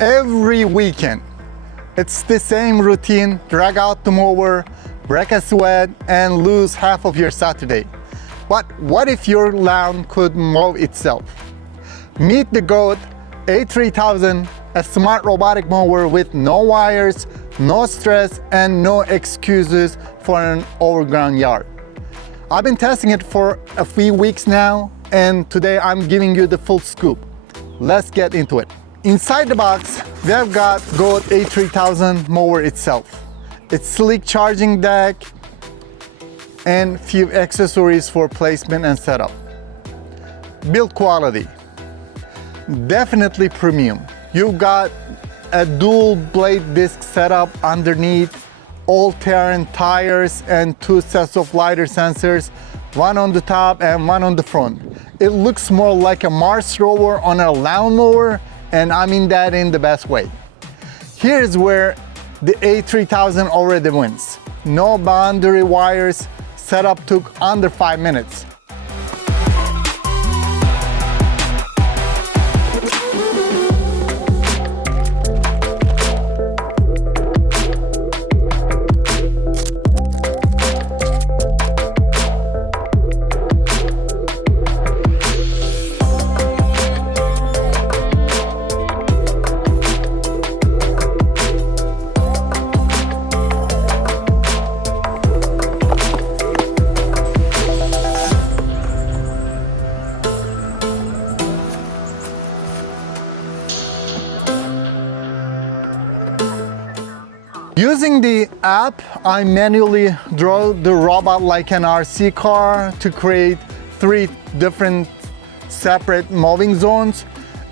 every weekend. It's the same routine: drag out the mower, break a sweat, and lose half of your Saturday. But what if your lawn could mow itself? Meet the GOAT A3000, a smart robotic mower with no wires, no stress, and no excuses for an overgrown yard. I've been testing it for a few weeks now, and today I'm giving you the full scoop. Let's get into it. Inside the box, we've got GOAT A3000 mower itself. Its sleek charging deck and few accessories for placement and setup. Build quality, definitely premium. You've got a dual blade disc setup underneath, all-terrain tires, and 2 sets of LiDAR sensors, one on the top and one on the front. It looks more like a Mars rover on a lawnmower, and I mean that in the best way. Here's where the A3000 already wins. No boundary wires, setup took under 5 minutes. Using the app, I manually draw the robot like an RC car to create 3 different separate mowing zones.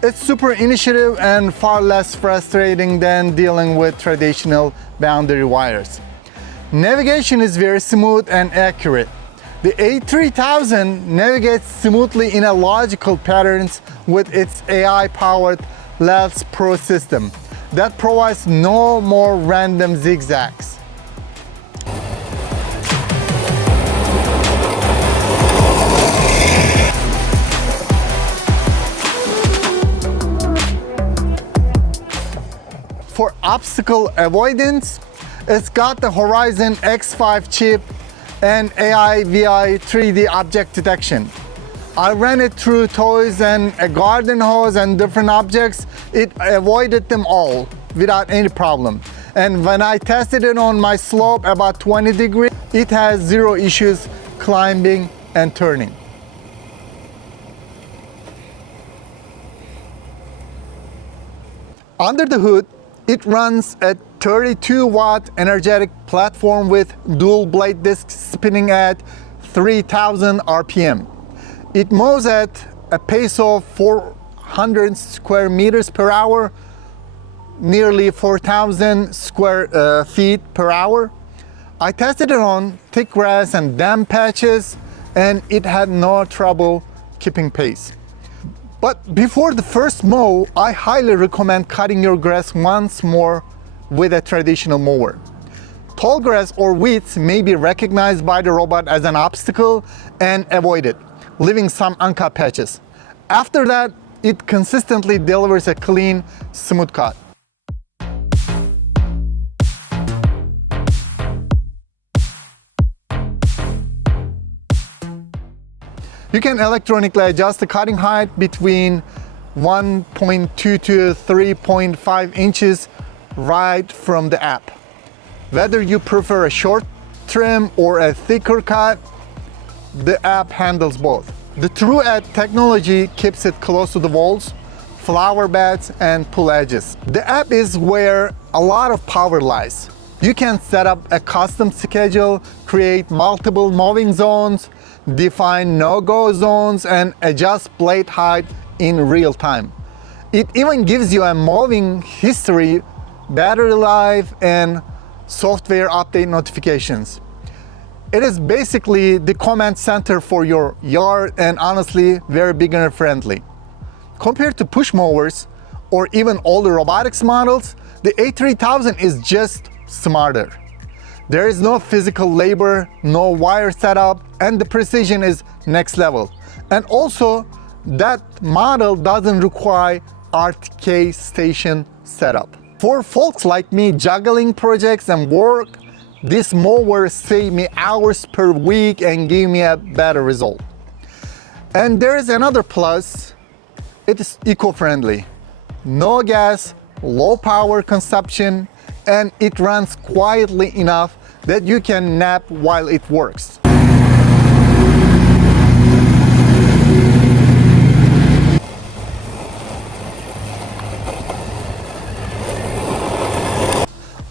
It's super initiative and far less frustrating than dealing with traditional boundary wires. Navigation is very smooth and accurate. The A3000 navigates smoothly in a logical patterns with its AI-powered Lens Pro system that provides no more random zigzags. For obstacle avoidance, it's got the Horizon X5 chip and AI VI 3D object detection. I ran it through toys and a garden hose and different objects. It avoided them all without any problem. And when I tested it on my slope about 20 degrees, it has 0 issues climbing and turning. Under the hood, it runs a 32-watt energetic platform with dual blade discs spinning at 3,000 RPM. It mows at a pace of 400 square meters per hour, nearly 4,000 square feet per hour. I tested it on thick grass and damp patches, and it had no trouble keeping pace. But before the first mow, I highly recommend cutting your grass once more with a traditional mower. Tall grass or weeds may be recognized by the robot as an obstacle and avoided, leaving some uncut patches. After that, it consistently delivers a clean, smooth cut. You can electronically adjust the cutting height between 1.2 to 3.5 inches right from the app. Whether you prefer a short trim or a thicker cut, the app handles both. The TrueEd technology keeps it close to the walls, flower beds, and pull edges. The app is where a lot of power lies. You can set up a custom schedule, create multiple mowing zones, define no-go zones, and adjust blade height in real time. It even gives you a mowing history, battery life, and software update notifications. It is basically the command center for your yard, and honestly, very beginner friendly. Compared to push mowers or even older robotics models, the A3000 is just smarter. There is no physical labor, no wire setup, and the precision is next level. And also, that model doesn't require RTK station setup. For folks like me juggling projects and work, this mower saved me hours per week and gave me a better result. And there is another plus, it is eco-friendly. No gas, low power consumption, and it runs quietly enough that you can nap while it works.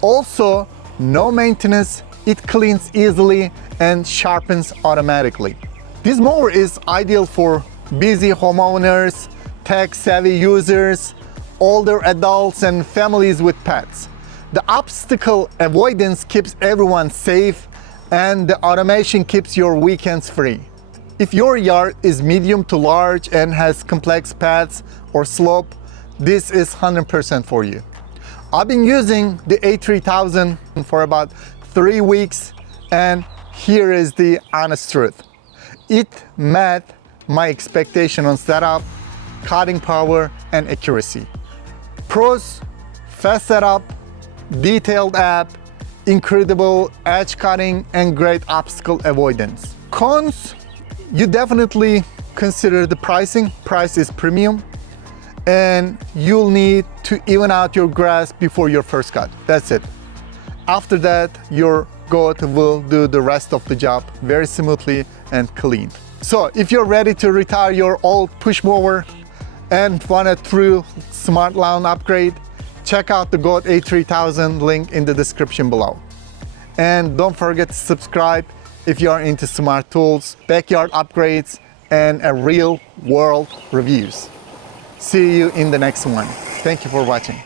Also, no maintenance, it cleans easily and sharpens automatically. This mower is ideal for busy homeowners, tech-savvy users, older adults and families with pets. The obstacle avoidance keeps everyone safe and the automation keeps your weekends free. If your yard is medium to large and has complex paths or slope, this is 100% for you. I've been using the A3000 for about 3 weeks and here is the honest truth. It met my expectation on setup, cutting power and accuracy. Pros: fast setup, detailed app, incredible edge cutting and great obstacle avoidance. Cons: you definitely consider the pricing. Price is premium and you'll need to even out your grass before your first cut. That's it. After that, your GOAT will do the rest of the job very smoothly and clean. So if you're ready to retire your old push mower and want a true smart lawn upgrade, check out the GOAT A3000 link in the description below. And don't forget to subscribe if you are into smart tools, backyard upgrades, and a real world reviews. See you in the next one. Thank you for watching.